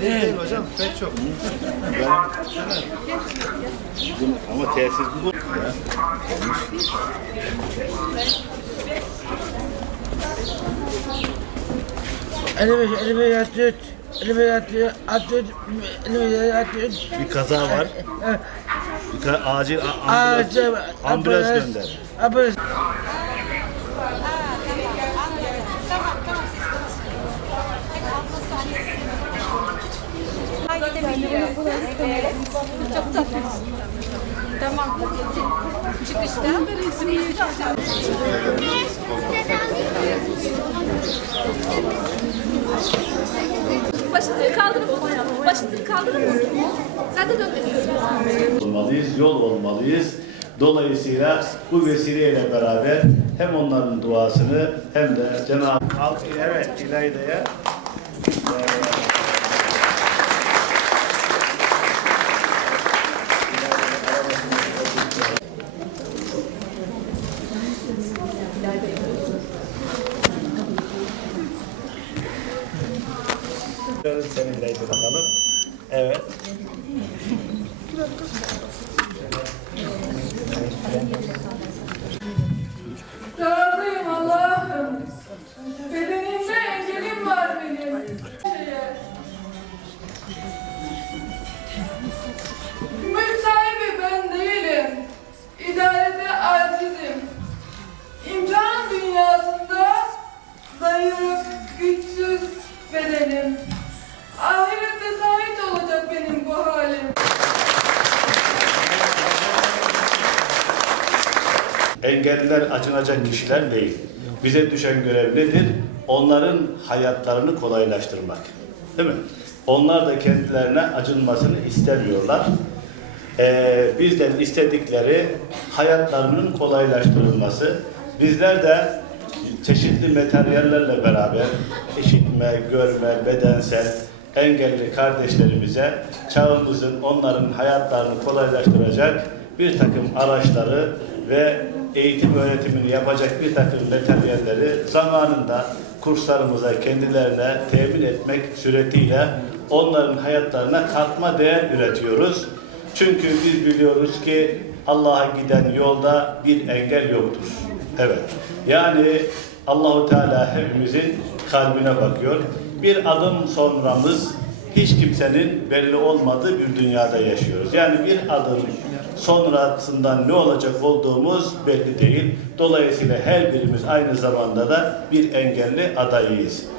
Değil hocam pek çok. Ama tesis bu. Elimi elimi yatıyor. Elimi yatıyor. Atıyor. Elimi yatıyor. Bir kaza var. Bir ka- acil ambulans, ambulans gönder. Ambulans. Çok tatlı. Tamam. Çıkışta Başınızı kaldırın. Başınızı kaldırın? Sen olmalıyız, yol olmalıyız. Dolayısıyla bu vesileyle beraber hem onların duasını hem de Cenab-ı Hak evet İlayda'ya Sen İlayda bakalım. Evet. Razıyım Allah'ım. Bedenimde engelim var benim. Engelliler acınacak kişiler değil. Bize düşen görev nedir? Onların hayatlarını kolaylaştırmak. Değil mi? Onlar da kendilerine acınmasını istemiyorlar. Ee, bizden istedikleri hayatlarının kolaylaştırılması. Bizler de çeşitli materyallerle beraber işitme, görme, bedensel engelli kardeşlerimize çağımızın onların hayatlarını kolaylaştıracak bir takım araçları ve eğitim öğretimini yapacak bir takım materyalleri zamanında kurslarımıza kendilerine temin etmek suretiyle onların hayatlarına katma değer üretiyoruz. Çünkü biz biliyoruz ki Allah'a giden yolda bir engel yoktur. Evet. Yani Allahu Teala hepimizin kalbine bakıyor. Bir adım sonramız hiç kimsenin belli olmadığı bir dünyada yaşıyoruz. Yani bir adım sonrasından ne olacak olduğumuz belli değil. Dolayısıyla her birimiz aynı zamanda da bir engelli adayıyız.